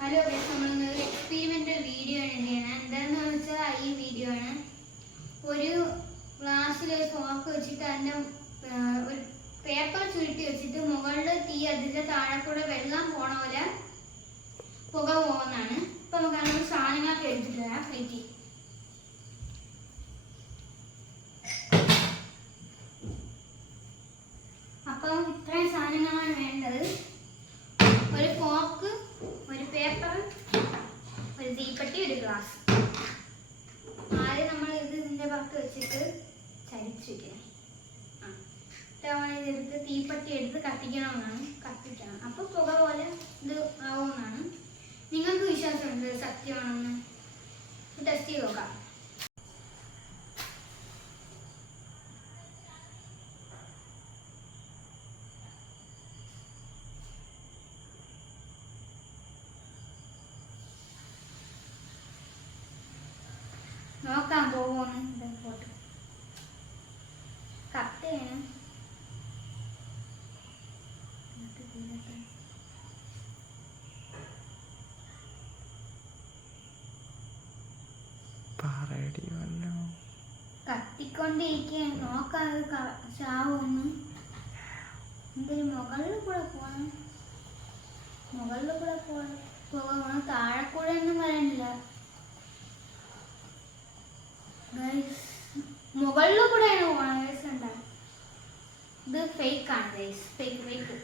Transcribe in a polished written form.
Hello guys, നമ്മളൊരു experimental video ആണ് ചെയ്യണത്. എന്താണെന്ന് വെച്ചാൽ ഈ വീഡിയോ ആണ്. ഒരു ഗ്ലാസ്സിൽ ഒരു ഫോർക്ക് വെച്ചിട്ട് അതിൻ്റെ ഒരു പേപ്പർ ചുരുട്ടി വെച്ചിട്ട് മുകളിൽ തീ അതിൻ്റെ താഴെ കൂടെ വെള്ളം പോണ പോലെ പുക പോകുന്നതാണ്. ഇപ്പം നമുക്ക് അങ്ങനെ സാധനങ്ങളൊക്കെ എടുത്തിട്ട് വരാം ഫ്രിഡ്ജിൽ. അപ്പം ഇത്രയും സാധനങ്ങളാണ് വേണ്ടത്. ഒരു ഫോർക്ക്, ഒരു പേപ്പർ, ഒരു തീപ്പെട്ടി, ഒരു ഗ്ലാസ്. ആദ്യം നമ്മൾ ഇതിൻ്റെ പുറത്ത് വെച്ചിട്ട് ചരിച്ച് വെക്കണം. ഇതെടുത്ത് തീപ്പെട്ടി എടുത്ത് കത്തിക്കണമെന്നാണ്, കത്തിക്കണം. അപ്പോൾ പുക പോലെ ഇത് ആവുമെന്നാണ്. നിങ്ങൾക്ക് വിശ്വാസമുണ്ട് സത്യമാണെന്ന്? ടെസ്റ്റ് ചെയ്ത് നോക്കാം. നോക്കാൻ പോകുമെന്ന് ഫോട്ടോ കത്തയാണ്. കത്തിക്കൊണ്ടിരിക്കുകയാണ്. നോക്കാതെ ചാവൊന്ന്. എന്തൊരു മുകളിൽ കൂടെ പോകണം, മുകളിൽ കൂടെ പോകണം, താഴെ കൂടെ ഒന്നും പറയാനില്ല. മുകളിൽ കൂടെയാണ് പോകണം. ഇത് ഫേക്ക് ആണ്, ഫേക്ക്.